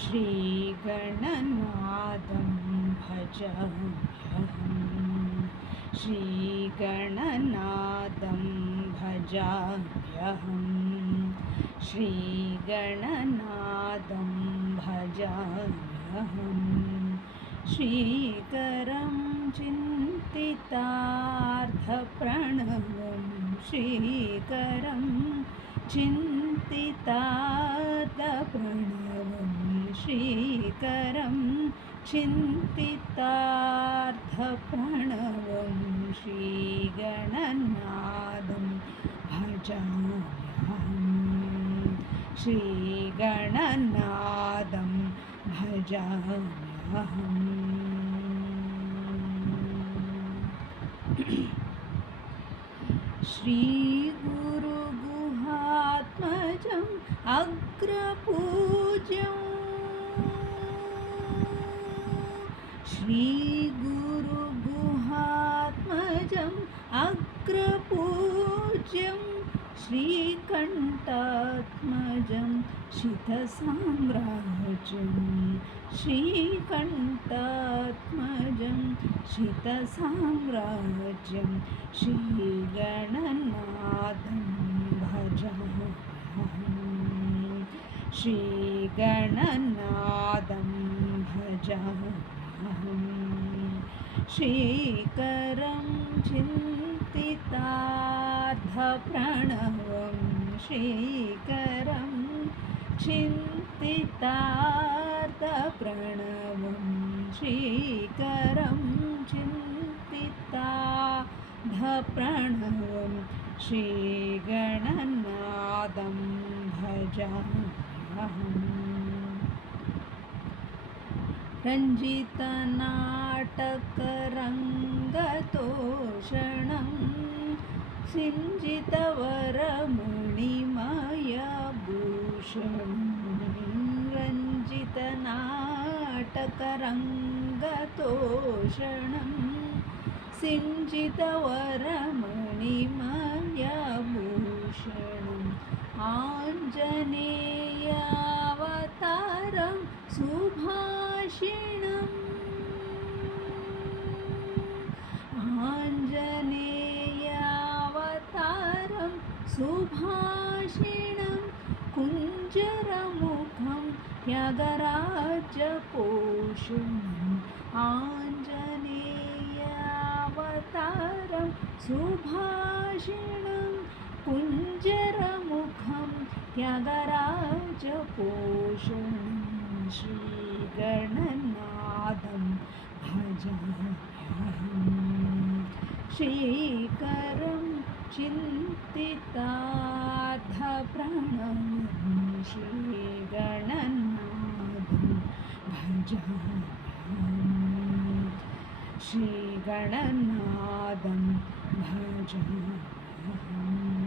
श्रीगणनाथं भजाम्यहम् श्रीगणनाथं भजाम्यहम् श्रीगणनाथं भजाम्यहम् श्रीकरं चिन्तितार्थप्रणवं श्रीकरं चिन्तितार्थप्रणवं श्रीकरं चिन्तितार्थप्रणवं श्रीगणनाथं भजाम्यहम् श्रीगणनाथं भजाम्यहम् श्रीगुरुगुहात्मजम् अग्रपूज्यम् श्रीगुरुगुहात्मजम् अग्रपूज्यं श्रीकण्ठात्मजं शितसाम्राज्यं श्रीकण्ठात्मजं शितसाम्राज्यं श्रीगणनाथं भजाम्यहम् श्रीगणनाथं भजाम्यहम् श्रीकरं चिन्तितार्थप्रणवं श्रीकरं चिन्तितार्थप्रणवं श्रीकरं चिन्तितार्थप्रणवं श्रीगणनाथं भजाम्यहम् रञ्जितनाटकरङ्गतोषणं सिञ्जितवरमणिमयभूषणं रञ्जितनाटकरङ्गतोषणं सिञ्जितवरमणिमयभूषणम् आञ्जनेयावतारं सुभाषिणम् आञ्जनेयावतारं सुभाषिणं कुञ्जरमुखं त्यागराजपोषणम् आञ्जनेयावतारं सुभाषिणं कुञ्जरमुखं त्यागराजपोषणं श्रीगणनाथं भजाम्यहम् श्रीकरं चिन्तितार्थप्रणवं श्रीगणनाथं भजाम्यहम् श्रीगणनाथं भजाम्यहम्